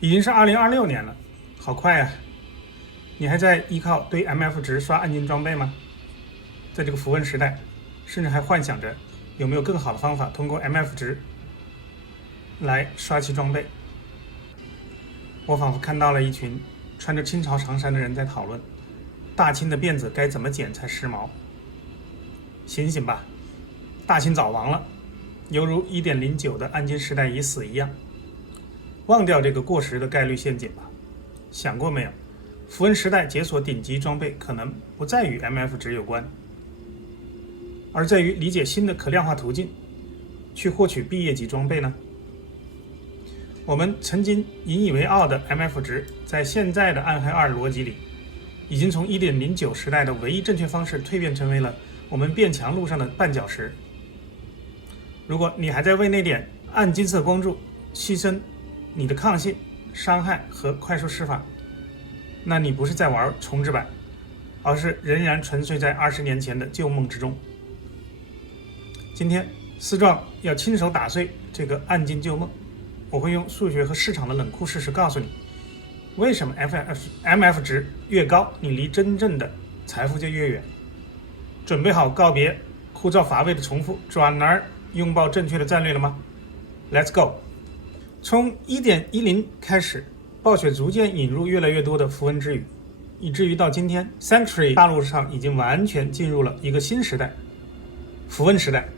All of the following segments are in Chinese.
已經是2026年了，好快啊！你還在依靠堆 MF 值刷暗金装備吗？在这個符文時代，甚至還幻想着有沒有更好的方法通過 MF 值來刷其裝備。我仿佛看到了一群穿着清朝長衫的人在討論大清的辫子該怎麼剪才時髦。醒醒吧，大清早亡了，猶如 1.09 的暗金時代已死一樣。忘掉這個過時的概率陷阱吧。想過沒有，符文時代解鎖頂級裝備可能不在於 MF 值有關，而在於理解新的可量化途徑去獲取畢業級裝備呢？我們曾經引以為傲的 MF 值，在現在的暗黑2邏輯裡，已經從 1.09 時代的唯一正確方式蛻变成為了我們變強路上的絆腳石。如果你還在為那點暗金色光柱犧牲你的抗性、傷害和快速施法，那你不是在玩重置版，而是仍然沉睡在20年前的舊夢之中。今天思壯要親手打碎這個暗金舊夢，我會用數學和市場的冷酷事實告訴你，為什麼 MF 值越高，你離真正的財富就越遠。準備好告別枯燥乏味的重複，轉而擁抱正確的戰略了嗎？ Let's go！從 1.10 開始，暴雪逐漸引入越來越多的符文之語，以至於到今天 Sanctuary 大陸上已經完全進入了一個新時代——符文時代。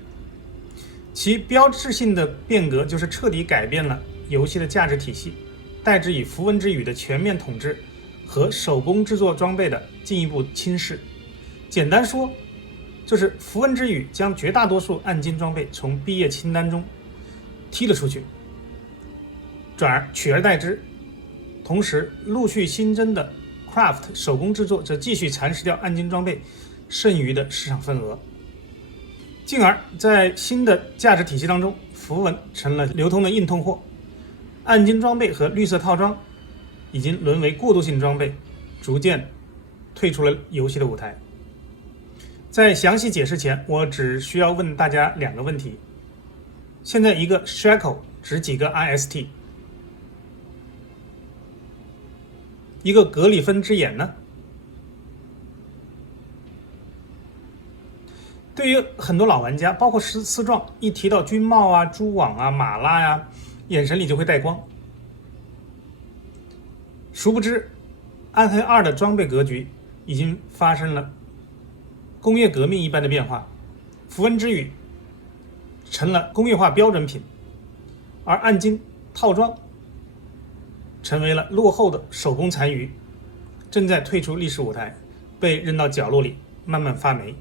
其標誌性的變革就是徹底改變了遊戲的價值體系，代之以符文之語的全面統治和手工制作裝備的進一步輕視。簡單說，就是符文之語將絕大多數暗金裝備從畢業清單中踢了出去，取而代之，同時陸續新增的 Craft 手工制作则繼續蚕食掉暗金裝備剩餘的市場份額，進而在新的價值體系當中，符文成了流通的硬通貨，暗金装備和綠色套裝已經淪為過渡性裝備，逐漸退出了遊戲的舞台。在詳細解釋前，我只需要問大家2個問題：現在一個 Shackle 值幾個 IST？一個格里芬之眼呢？對於很多老玩家，包括思壯，一提到軍帽啊、蛛網啊、馬拉呀，眼神裡就會帶光。殊不知，暗黑2的裝備格局已經發生了工業革命一般的變化，符文之語成了工業化標準品，而暗金套装成為了落後的手工残餘，正在退出歷史舞台，被扔到角落裡慢慢發霉。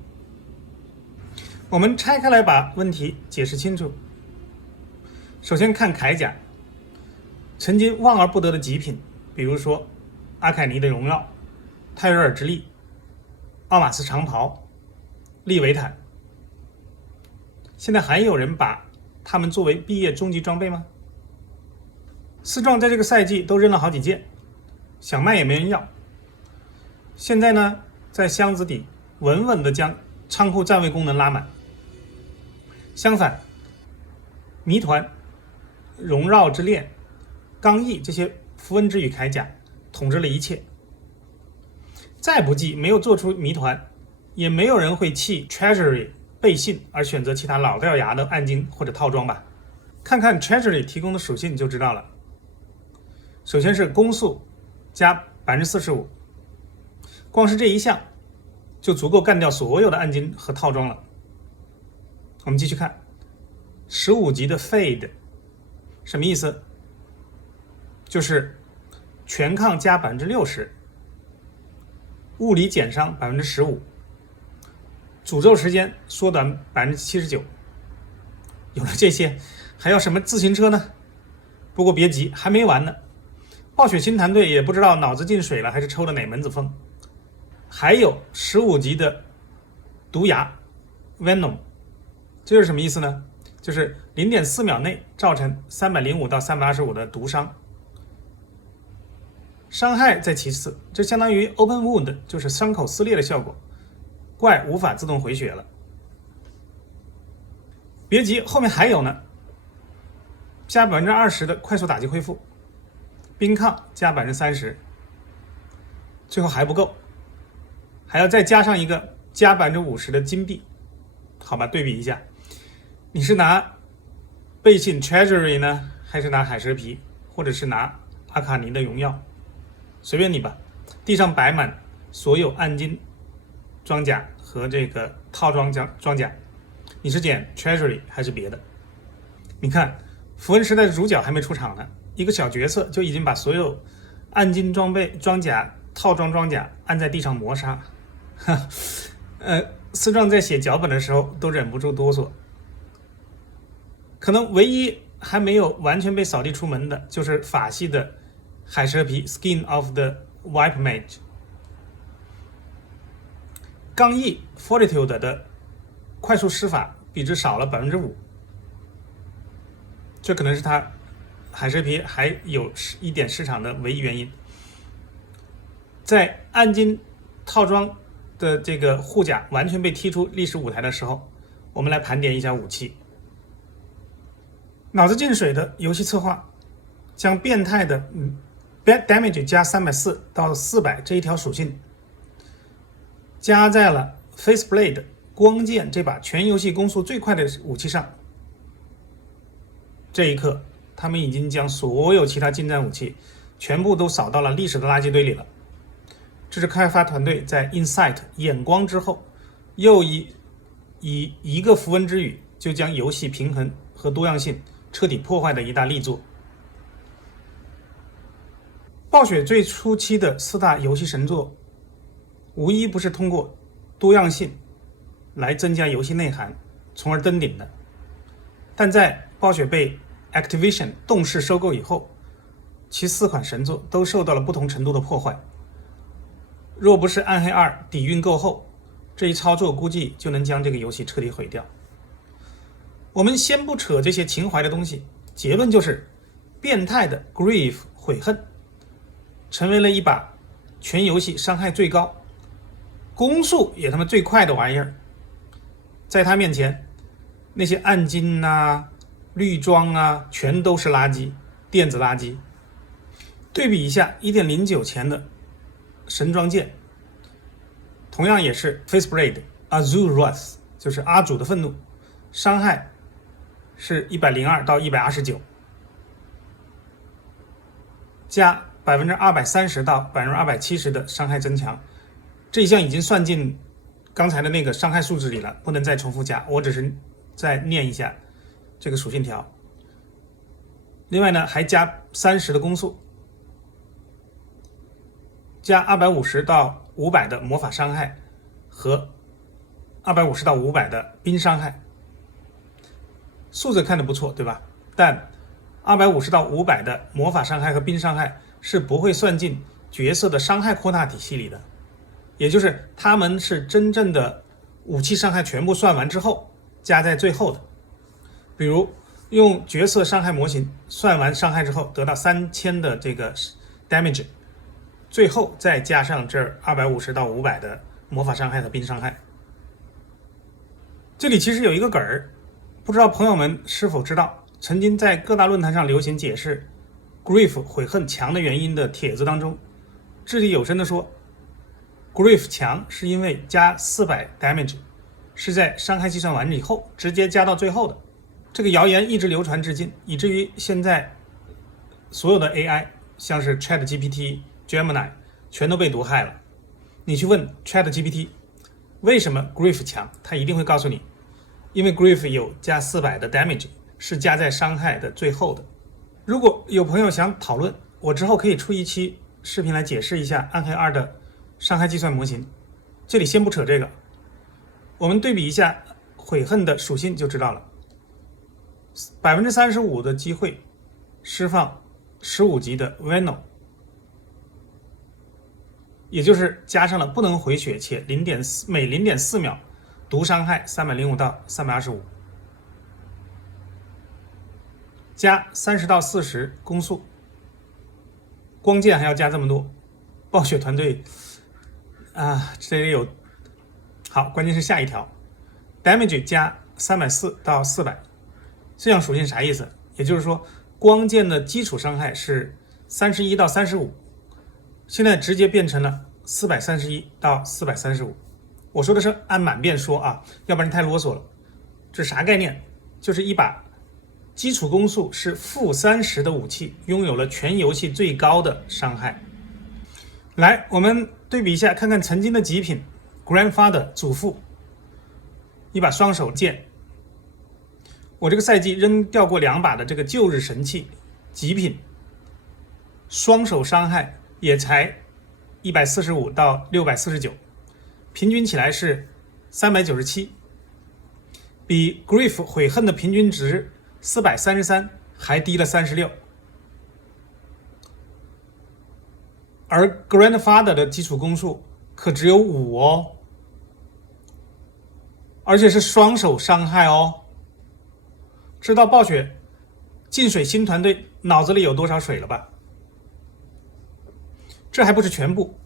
我們拆開來把問題解釋清楚。首先看鎧甲，曾經望而不得的极品，比如說阿凱尼的榮耀、泰瑞爾之力、奧馬斯長袍、利維坦，現在還有人把他們作為畢業終極裝備嗎？思壯在這個賽季都扔了好幾件，想賣也沒人要。現在呢，在箱子底穩穩地將倉庫站位功能拉滿。相反，謎團、榮耀之鏈、剛毅這些符文之語鎧甲統治了一切。再不濟，沒有做出謎團，也沒有人會棄 Treasury 背信而選擇其他老掉牙的暗金或者套裝吧。看看 Treasury 提供的屬性就知道了。首先是攻速加 45%， 光是這一項就足夠幹掉所有的暗金和套装了。我们繼續看15級的 Fade， 什麼意思？就是全抗加 60%， 物理減傷 15%， 詛咒時間縮短 79%。 有了這些還要什麼自行車呢？不過別急，還沒完呢。暴雪新團隊也不知道腦子進水了還是抽了哪門子風，還有15級的毒牙 Venom， 這是什麼意思呢？就是 0.4 秒內造成305到325的毒傷，傷害在其次，這相當於 Open Wound， 就是傷口撕裂的效果，怪無法自動回血了。別急，後面還有呢，加 20% 的快速打擊恢復，冰抗加30%，最后还不夠，還要再加上一個加50%的金幣。好吧，對比一下，你是拿背信 Treasury 呢，還是拿海蛇皮，或者是拿阿卡尼的榮耀？隨便你吧。地上擺滿所有暗金裝甲和這個套裝裝甲，你是撿 Treasury 還是別的？你看符文時代的主角還沒出場呢，一個小角色就已經把所有暗金裝備裝甲套裝裝甲按在地上磨砂。司壮在寫腳本的時候都忍不住哆嗦。可能唯一還沒有完全被掃地出門的就是法系的海蛇皮 Skin of the Wipe Mage。 刚毅 Fortitude 的快速施法比之少了5%，这可能是他海蛇皮還有一點市場的唯一原因。在暗金套裝的這個護甲完全被踢出歷史舞台的時候，我們來盤點一下武器。腦子進水的遊戲策劃將變態的damage 加340到400這一條屬性加在了 Faceblade 光劍這把全遊戲攻速最快的武器上。這一刻，他們已經將所有其他近戰武器全部都掃到了歷史的垃圾堆裡了。這是開發團隊在 Insight 眼光之後，又以一個符文之語就將遊戲平衡和多樣性徹底破壞的一大力作。暴雪最初期的4大遊戲神作，無一不是通過多樣性來增加遊戲內涵，從而登頂的。但在暴雪被 Activision 動視收購以後，其4款神作都受到了不同程度的破壞。若不是暗黑2底蘊夠厚，這一操作估計就能將這個遊戲徹底毀掉。我們先不扯這些情懷的東西，結論就是變態的 Grief 悔恨成為了一把全遊戲傷害最高、攻速也他媽最快的玩意兒。在他面前，那些暗金啊、綠裝啊，全都是垃圾，電子垃圾。對比一下 1.09 前的神裝劍，同樣也是 Faceblade Azul Wrath， 就是阿主的憤怒，傷害是102到129，加230%到270%的傷害增強，這一項已經算進剛才的那個傷害數值裡了，不能再重複加，我只是再念一下這個屬性條。另外呢，還加30的攻速，加250到500的魔法傷害和250到500的冰傷害。數字看得不錯，對吧？但250到500的魔法傷害和冰傷害是不會算進角色的傷害擴大體系裡的，也就是他們是真正的武器傷害全部算完之後加在最後的。比如用角色傷害模型算完傷害之後得到3000的這個 damage， 最後再加上這250到500的魔法傷害和冰傷害。這裡其實有一個梗兒，不知道朋友們是否知道，曾經在各大論壇上流行解釋 Grief 悔恨強的原因的帖子當中，掷地有聲地說 Grief 強是因為加400 damage 是在傷害計算完以後直接加到最後的。這個謠言一直流傳至今，以至於現在所有的 AI 像是 ChatGPT、Gemini 全都被毒害了。你去問 ChatGPT 為什麼 Grief 強，它一定會告訴你，因為 Grief 有加400的 damage 是加在傷害的最後的。如果有朋友想討論，我之後可以出一期視頻來解釋一下暗黑2的傷害計算模型。這裡先不扯這個，我們對比一下悔恨的屬性就知道了。35% 的機會釋放15級的 Venom， 也就是加上了不能回血且每 0.4 秒毒傷害305到325，加30到40攻速，光剑還要加這麼多，暴雪團隊啊，這裡有好，關鍵是下一條 damage 加340到400，這樣屬性啥意思？也就是說，光剑的基礎傷害是31到35，現在直接變成了431到435。我說的是按满遍說啊，要不然太啰嗦了。这是啥概念？就是一把基礎攻速是-30的武器，拥有了全游戏最高的傷害。來，我們對比一下，看看曾經的極品 Grandfather 祖父，一把雙手劍。我這個賽季扔掉過2把的這個舊日神器极品，雙手傷害也才145到649，平均起來是397，比 Greef 悔恨的平均值433還低了36。而 Grandfather 的基礎攻速可只有5哦，而且是双手傷害哦。知道暴雪进水新团队腦子裡有多少水了吧？這還不是全部，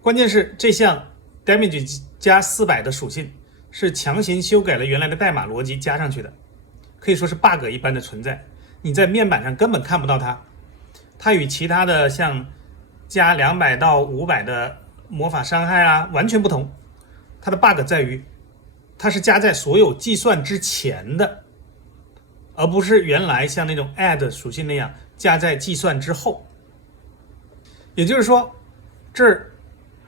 關鍵是這項 damage 加400的屬性是強行修改了原來的代碼邏輯加上去的，可以說是 bug 一般的存在，你在面板上根本看不到它。它與其他的像加200到500的魔法傷害啊完全不同，它的 bug 在於它是加在所有計算之前的，而不是原来像那種 add 屬性那樣加在計算之後。也就是說，這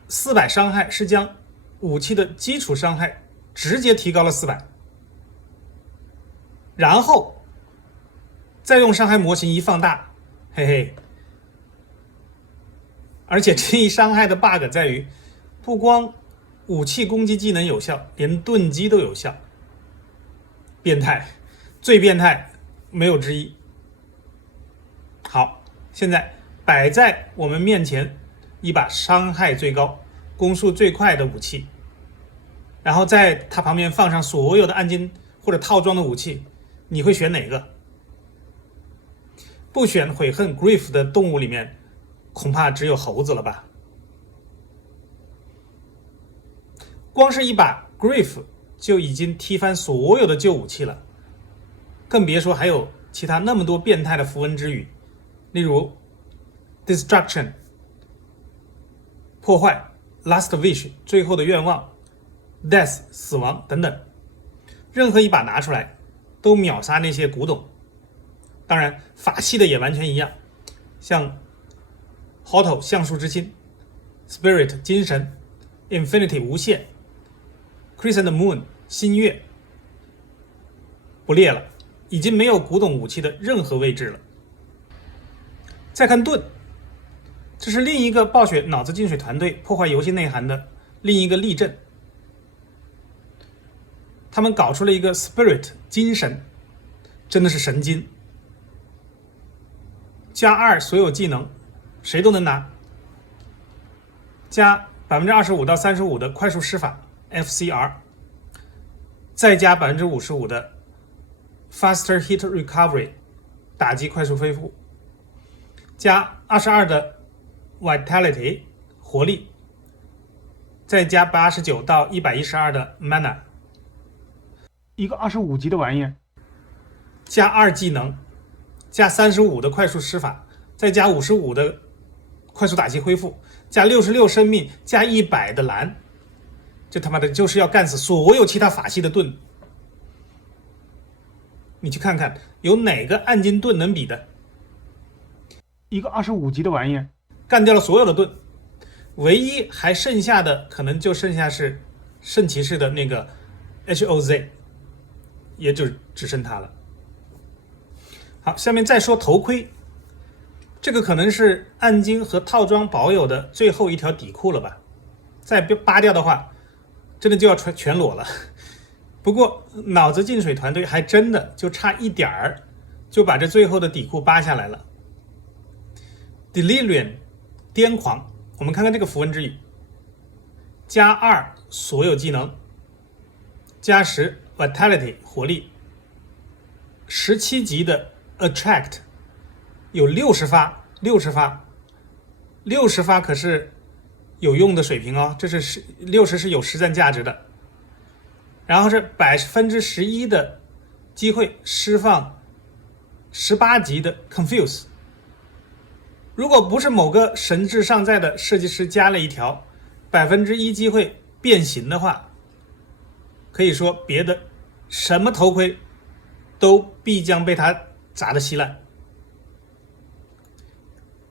400傷害是將武器的基礎傷害直接提高了400，然後再用傷害模型一放大，嘿嘿。而且这一傷害的 bug 在於，不光武器攻擊技能有效，連盾擊都有效，變態，最變態，沒有之一。好，現在擺在我們面前一把傷害最高、攻速最快的武器，然後在它旁邊放上所有的暗金或者套裝的武器，你會選哪個？不選悔恨 Greef 的動物裡面，恐怕只有猴子了吧。光是一把 Greef 就已經踢翻所有的舊武器了，更別說還有其他那麼多變態的符文之語，例如 Destruction 破壞、Last Wish 最後的願望、Death 死亡等等，任何一把拿出來都秒殺那些古董。當然法系的也完全一樣，像 Hoto 橡樹之心、Spirit 精神、Infinity 無限、Crescent Moon 新月，不列了，已經沒有古董武器的任何位置了。再看盾，這是另一個暴雪腦子進水團隊破壞遊戲內涵的另一個例證。他們搞出了一個 Spirit 精神，真的是神經，加2所有技能誰都能拿，加25%到35%的快速施法 FCR， 再加55%的 Faster Hit Recovery 打擊快速恢復，加22%的 Vitality 活力，再加89到112的 Mana， 一個25級的玩意兒，加2技能，加35的快速施法，再加55的快速打擊恢復，加66生命，加100的蓝，这他媽的就是要幹死所有其他法系的盾。你去看看有哪個暗金盾能比的，一個25級的玩意兒幹掉了所有的盾，唯一還剩下的可能就剩下是聖騎士的那個 HOZ， 也就只剩它了。好，下面再說頭盔，這個可能是暗金和套裝保有的最後一條底褲了吧，再扒掉的話真的就要全裸了。不過腦子進水團隊還真的就差一點兒就把這最後的底褲扒下來了。Delirium 癲狂，我們看看這個符文之語，加2所有技能，加10 Vitality 活力，17級的 Attract 有60發，60發可是有用的水平哦，這是60是有實戰價值的。然後是11%的機會釋放18級的 Confuse，如果不是某個神智尚在的設計師加了一條1%機會變形的話，可以說別的什麼頭盔都必將被他砸得稀爛。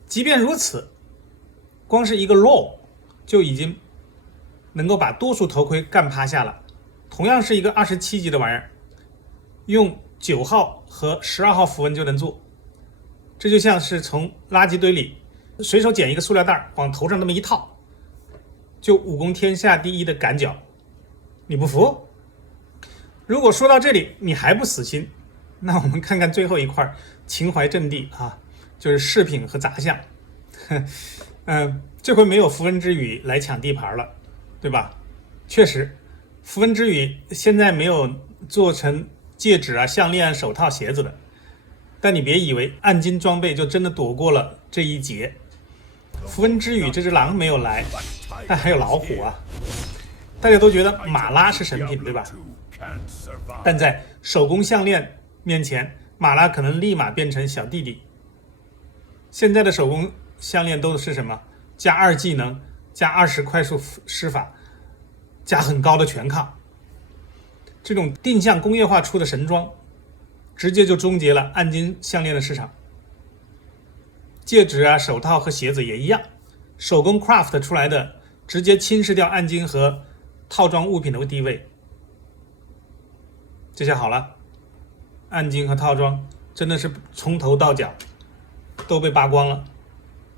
即便如此，光是一個 law 就已經能夠把多數頭盔幹趴下了。同樣是一個27級的玩意兒，用9號和12號符文就能做。這就像是從垃圾堆裡隨手撿一個塑料袋往頭上那麼一套，就武功天下第一的趕腳。你不服？如果說到這裡你還不死心，那我們看看最後一塊情懷陣地啊，就是飾品和雜项。這回沒有符文之雨來搶地盤了，對吧？確實，符文之雨現在沒有做成戒指啊、項鏈啊、手套、鞋子的。但你別以為暗金裝備就真的躲過了這一劫。符文之雨這只狼沒有來，但還有老虎啊。大家都覺得馬拉是神品，对吧？但在手工项鏈面前，馬拉可能立馬变成小弟弟。現在的手工项鏈都是什麼？加2技能，加20快速施法，加很高的全抗。這種定向工業化出的神裝，直接就終結了暗金項鏈的市場。戒指啊、手套和鞋子也一樣，手工 craft 出來的直接侵蚀掉暗金和套装物品的地位。这下好了，暗金和套装真的是從頭到腳都被扒光了，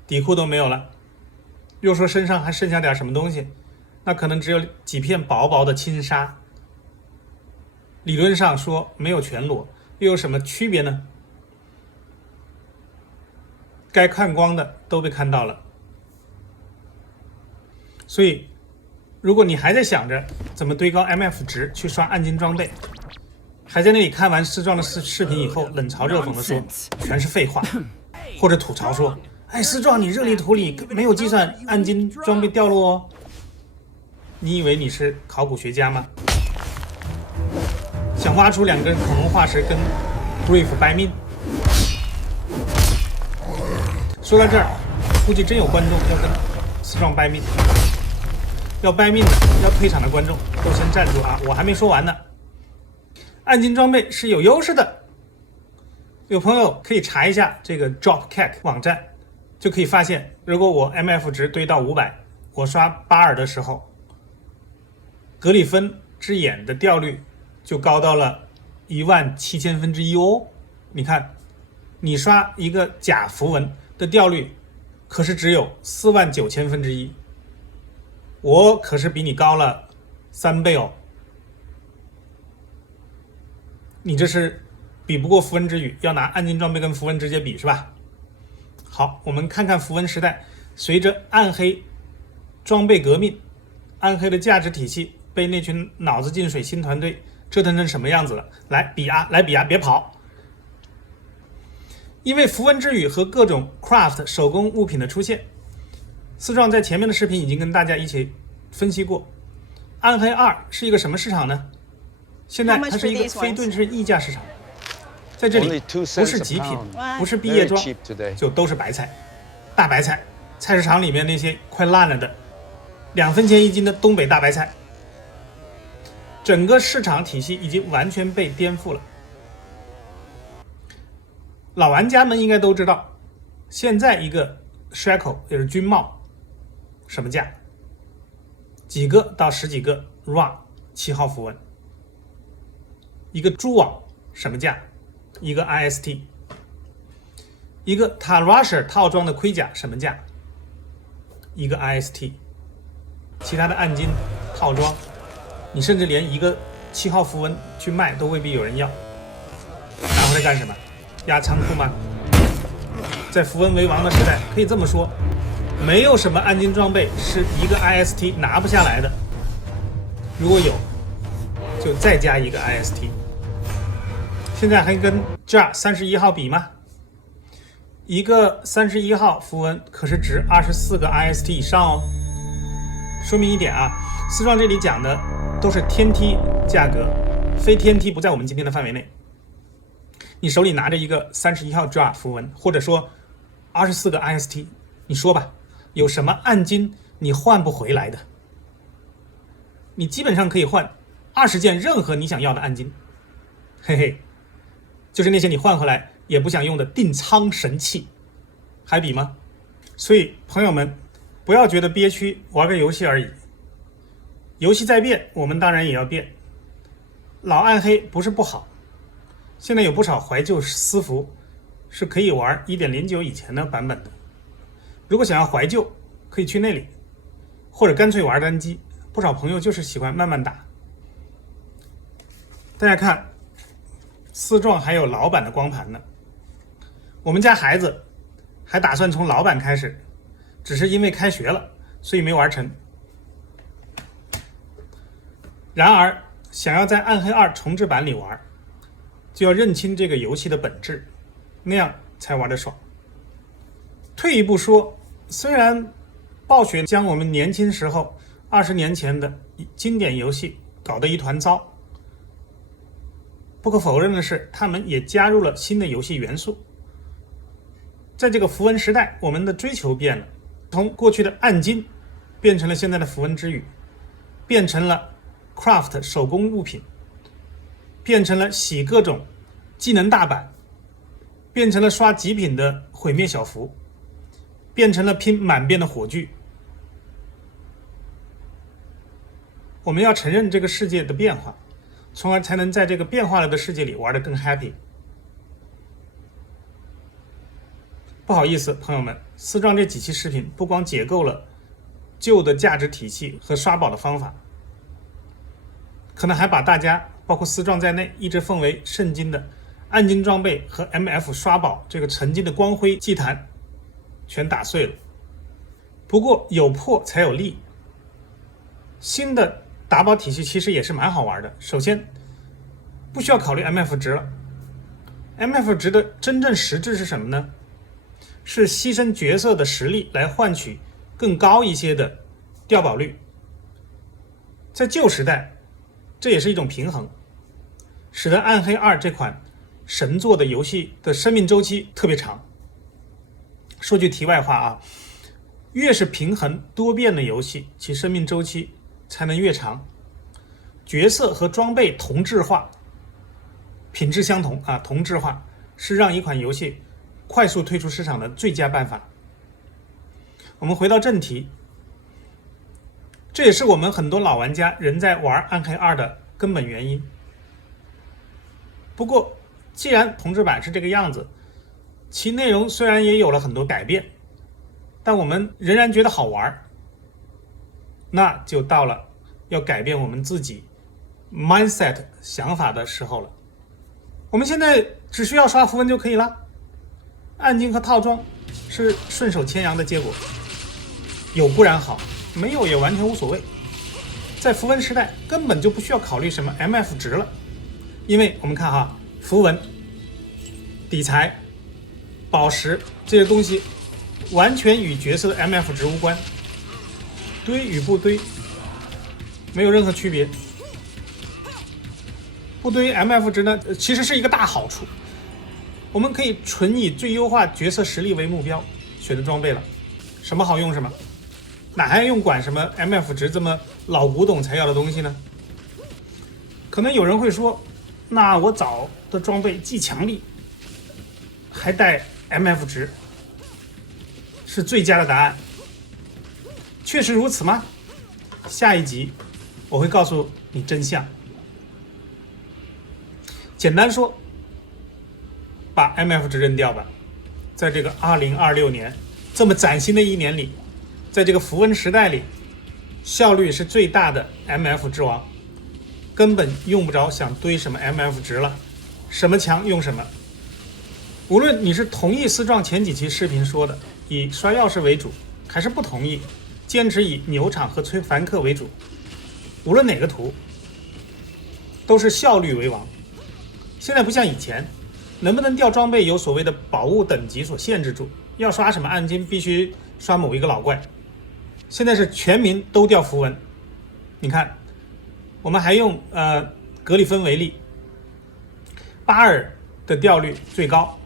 底褲都沒有了。又說身上還剩下點什麼東西，那可能只有幾片薄薄的輕紗。理論上說沒有全裸，又有什麼區別呢？該看光的都被看到了。所以如果你還在想着怎麼堆高 MF 值去刷暗金裝備，還在那裡看完思壯的視頻以後冷嘲熱諷的說全是廢話，或者吐槽說哎，思壯你熱力圖裡沒有計算暗金裝備掉落哦。你以為你是考古學家嗎？想挖出2根恐龙化石跟 Grief 掰命？說到這兒，估計真有觀眾要跟思壯掰命。要掰命的，要退場的觀眾都先站住啊！我還沒說完呢。暗金裝備是有優勢的，有朋友可以查一下這個 Dropkick 網站，就可以發現，如果我 MF 值堆到500，我刷巴尔的时候，格里芬之眼的掉率就高到了17000分之一哦。你看，你刷一個假符文的掉率可是只有49000分之一，我可是比你高了3倍哦。你這是比不過符文之雨，要拿暗金装備跟符文直接比是吧？好，我們看看符文時代隨着暗黑裝備革命，暗黑的價值体系被那群腦子进水新團隊折騰成什麼樣子了。來比啊，來比啊，別跑！因為符文之雨和各種 craft 手工物品的出现，思壯在前面的視頻已經跟大家一起分析過，暗黑2是一個什麼市場呢？現在它是一個非盾式溢價市場，在這裡不是極品，不是畢業裝，就都是白菜，大白菜，菜市場裡面那些快爛了的2分錢一斤的東北大白菜。整個市場體系已經完全被顛覆了。老玩家們應該都知道，現在一個 shackle 也是軍帽什麼價？幾個到10幾個 Ra 7號符文。一個蛛網什麼價？一個 IST。一個 Tarasher 套裝的盔甲什麼價？一個 IST。其他的暗金套裝，你甚至連一個7號符文去賣都未必有人要。拿回來幹什麼？壓倉庫嗎？在符文為王的時代，可以這麼說，沒有什麼暗金裝備是一個 IST 拿不下來的。如果有，就再加一個 IST。現在還跟 JAR 31號比嗎？一個31號符文可是值24個 IST 以上哦。說明一點啊，思壯這裡講的都是天梯價格，非天梯不在我們今天的範圍內。你手裡拿着一個31號 JAR 符文，或者說24個 IST， 你說吧，有什麼暗金你換不回来的？你基本上可以換20件任何你想要的暗金，嘿嘿，就是那些你换回来也不想用的定倉神器，还比吗？所以朋友們，不要觉得憋屈，玩個遊戲而已。游戏在变，我们當然也要變。老暗黑不是不好，現在有不少懷舊私服是可以玩 1.09 以前的版本的。如果想要懷舊，可以去那裡，或者乾脆玩單機。不少朋友就是喜歡慢慢打。大家看，絲壯還有老版的光盤呢。我們家孩子還打算從老版開始，只是因為開學了，所以沒玩成。然而，想要在《暗黑2》重置版裡玩，就要認清這個遊戲的本質，那樣才玩得爽。退一步說，雖然暴雪將我們年輕時候20年前的經典遊戲搞得一團糟，不可否認的是，他們也加入了新的遊戲元素。在這個符文時代，我們的追求變了，從過去的暗金變成了現在的符文之語，變成了 craft 手工物品，變成了洗各種技能大板，變成了刷极品的毀滅小符，变成了拼滿遍的火炬。我們要承認這個世界的變化，從而才能在這個變化了的世界裡玩得更 happy。不好意思，朋友們，絲壯這幾期視頻不光解構了舊的價值體系和刷寶的方法，可能還把大家，包括絲壯在內，一直奉為聖經的暗金裝備和 MF 刷寶這個曾經的光輝祭壇全打碎了。不過有破才有立，新的打寶體系其實也是蠻好玩的。首先，不需要考慮 MF 值了。MF 值的真正實質是什麼呢？是犧牲角色的實力來換取更高一些的掉寶率。在舊時代，這也是一種平衡，使得《暗黑2》這款神作的遊戲的生命週期特別長。說句題外話啊，越是平衡多變的遊戲，其生命週期才能越長。角色和裝備同質化，品質相同啊，同質化是讓一款遊戲快速退出市场的最佳办法。我們回到正題，這也是我們很多老玩家仍在玩《暗黑2》的根本原因。不過，既然重置版是這個樣子，其內容雖然也有了很多改變，但我們仍然覺得好玩，那就到了要改變我們自己 mindset 想法的時候了。我們现在只需要刷符文就可以了，暗金和套裝是順手牽羊的結果，有固然好，沒有也完全無所謂。在符文時代根本就不需要考慮什麼 MF 值了，因為我們看哈，符文、底材、寶石這些東西完全與角色的 MF 值無關，堆與不堆沒有任何區別。不堆 MF 值呢，其實是一個大好處。我們可以純以最優化角色實力為目標選擇裝備了，什麼好用什麼，哪還用管什麼 MF 值這麼老古董才要的東西呢？可能有人會說，那我找的裝備既強力還帶 MF 值，是最佳的答案。確實如此嗎？下一集我會告訴你真相。簡單說，把 MF 值扔掉吧。在這個2026年這麼嶄新的一年裡，在這個符文時代裡，效率是最大的 MF 之王，根本用不着想堆什麼 MF 值了，什麼強用什麼。無論你是同意絲壯前幾期視頻說的以刷鑰匙為主，還是不同意堅持以牛場和催凡客為主，無論哪個圖都是效率為王。現在不像以前，能不能掉裝備有所謂的寶物等級所限制住，要刷什麼暗金必須刷某一個老怪。現在是全民都掉符文。你看，我们還用格里芬為例，巴爾的掉率最高，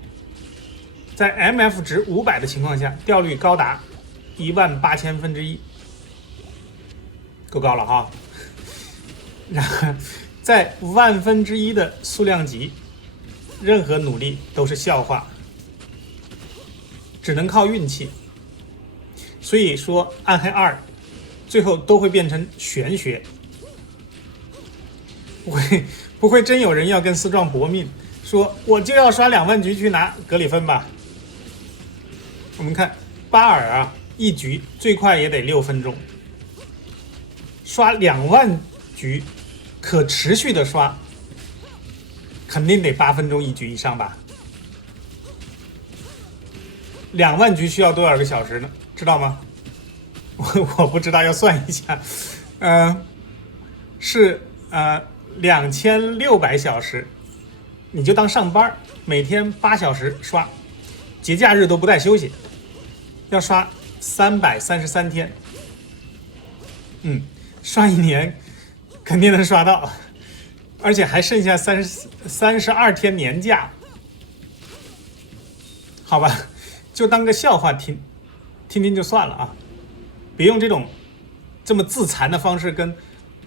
在 MF 值500的情況下，掉率高達18000分之一，夠高了哈。然而，在10000分之一的數量級，任何努力都是笑話，只能靠運氣。所以說，暗黑2最後都會變成玄學，不會真有人要跟斯壯搏命，說我就要刷20000局去拿格里芬吧。我們看巴爾啊，一局最快也得6分鐘，刷20000局可持續的刷，肯定得8分鐘一局以上吧。20000局需要多少個小時呢？知道嗎？我不知道，要算一下。是2600小时，你就当上班，每天8小时刷，节假日都不带休息，要刷333天。刷一年肯定能刷到，而且還剩下32天年假。好吧，就当個笑話听听就算了啊，別用這麼自殘的方式跟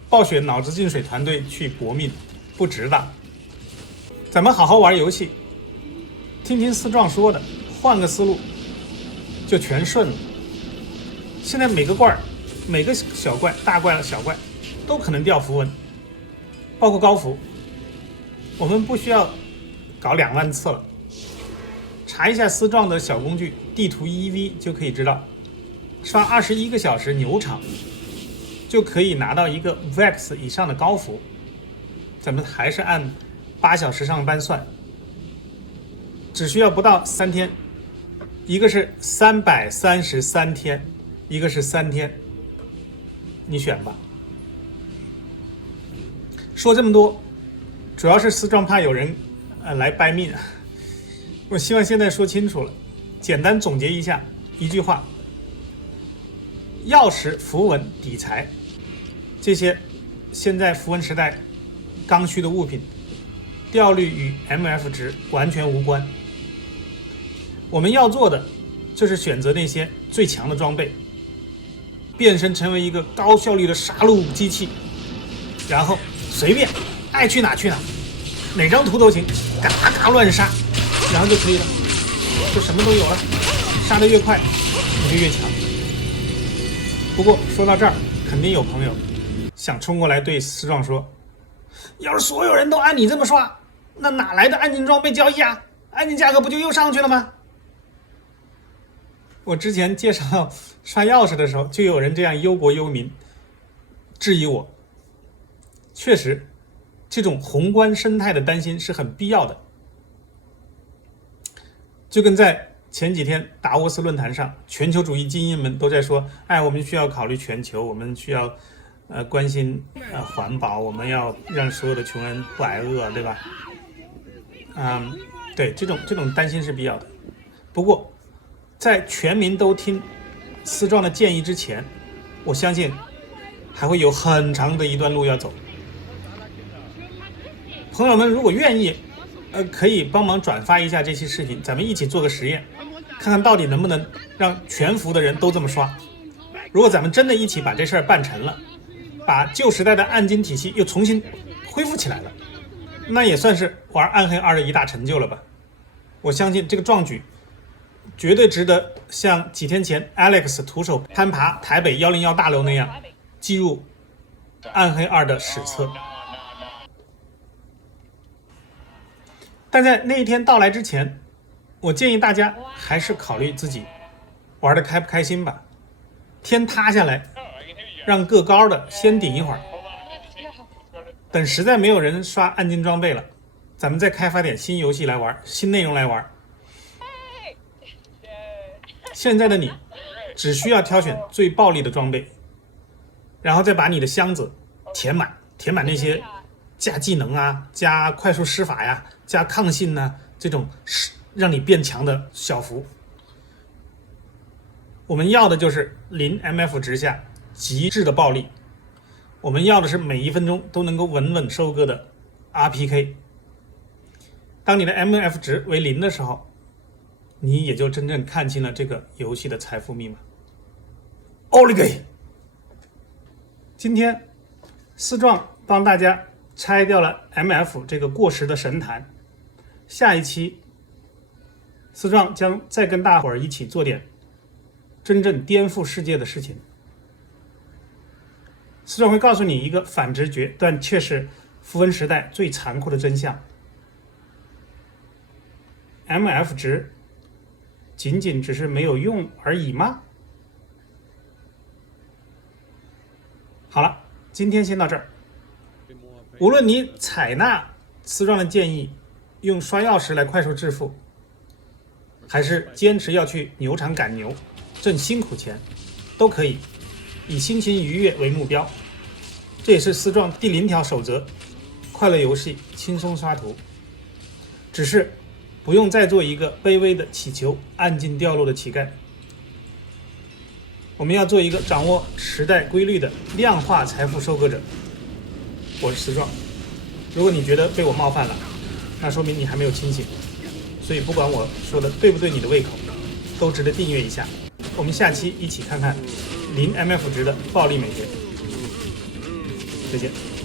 暴雪腦子進水團隊去搏命，不值得。咱們好好玩遊戲，聽聽斯壯說的，換個思路就全順了。現在每個怪，每個小怪，大怪小怪都可能掉符文，包括高符。我們不需要搞20000次了，查一下斯壯的小工具地圖 EV 就可以知道，刷21個小時牛場就可以拿到一个 VEX 以上的高符。咱們還是按8小時上班算，只需要不到3天，一個是333天，一個是3天，你選吧。說這麼多，主要是斯壯怕有人來掰命，我希望現在說清楚了。簡單總結一下，一句話：鑰匙、符文、底材，這些現在符文時代剛需的物品，掉率與 MF 值完全無關。我們要做的就是選擇那些最強的裝備，變身成為一個高效率的殺戮機器，然後隨便愛去哪去哪，哪張圖都行，嘎嘎亂殺，然後就可以了，就什麼都有了，殺得越快你就越強。不過說到這兒，肯定有朋友想衝過來對斯壯說，要是所有人都按你這麼刷，那哪來的暗金裝備交易啊？暗金價格不就又上去了嗎？我之前介紹刷鑰匙的時候，就有人這樣憂國憂民，質疑我。確實，這種宏觀生態的擔心是很必要的。就跟在前幾天達沃斯論壇上，全球主義精英們都在說，我們需要考慮全球，我們需要關心環保，我們要讓所有的窮人不挨餓，對吧？對，這種擔心是必要的。不過，在全民都聽斯壯的建議之前，我相信還會有很長的一段路要走。朋友們如果願意，可以幫忙轉發一下這期視頻，咱們一起做個實驗，看看到底能不能讓全服的人都這麼刷。如果咱們真的一起把這事兒辦成了，把舊時代的暗金體系又重新恢復起來了，那也算是玩暗黑2的一大成就了吧。我相信這個壯舉絕對值得像幾天前 Alex 徒手攀爬台北101大樓那樣記入暗黑2的史冊。但在那一天到來之前，我建議大家還是考慮自己玩得開不開心吧。天塌下來，讓個高的先頂一會兒，等實在沒有人刷暗金裝備了，咱們再開發點新遊戲來玩，新內容來玩。現在的你只需要挑選最暴力的裝備，然後再把你的箱子填滿那些加技能啊，加快速施法呀，加抗性啊，這種讓你變強的小符。我們要的就是0 MF 值下極致的暴力，我們要的是每1分鐘都能夠穩穩收割的 RPK。當你的 MF 值為0的時候，你也就真正看清了這個遊戲的財富密碼。奧利給！今天思壯幫大家拆掉了 MF 這個過時的神壇，下一期思壯將再跟大夥兒一起做點真正顛覆世界的事情。思壯會告訴你一個反直覺，但卻是符文時代最殘酷的真相。MF 值僅僅只是沒有用而已嗎？好了，今天先到這兒。無論你採納思壯的建議，用刷鑰匙來快速致富，還是堅持要去牛場趕牛，掙辛苦錢，都可以以心情愉悅為目標。這也是思壯第0條守則：快樂遊戲，輕鬆刷圖。只是不用再做一個卑微的乞求、暗箭掉落的乞丐。我們要做一個掌握時代規律的量化財富收割者。我是思壯，如果你覺得被我冒犯了，那說明你還沒有清醒。所以不管我說的對不對你的胃口，都值得訂閱一下。我們下期一起看看0 MF 值的暴力美學。再見。